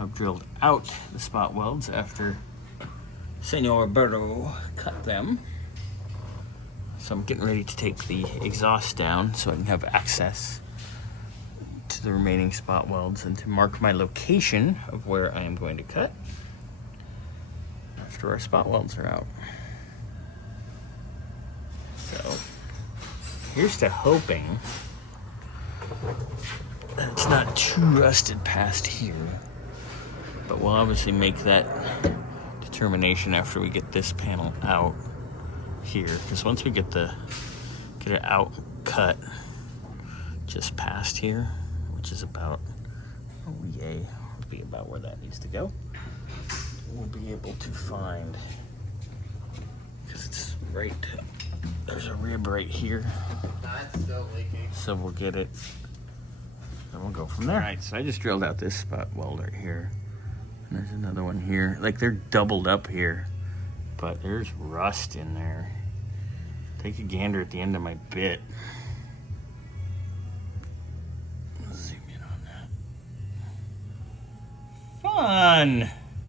I've drilled out the spot welds after Senor Roberto cut them. So I'm getting ready to take the exhaust down so I can have access to the remaining spot welds and to mark my location of where I am going to cut after our spot welds are out. So here's to hoping that it's not too rusted past here, but we'll obviously make that determination after we get this panel out here, because once we get it out cut just past here, which is about will be about where that needs to go, we'll be able to find, because it's right, there's a rib right here, That's still leaking. so we'll get it and we'll go from there. All right, so I just drilled out this spot weld right here, and there's another one here. Like, they're doubled up here, but there's rust in there. Take a gander at the end of my bit. Zoom in on that. Fun!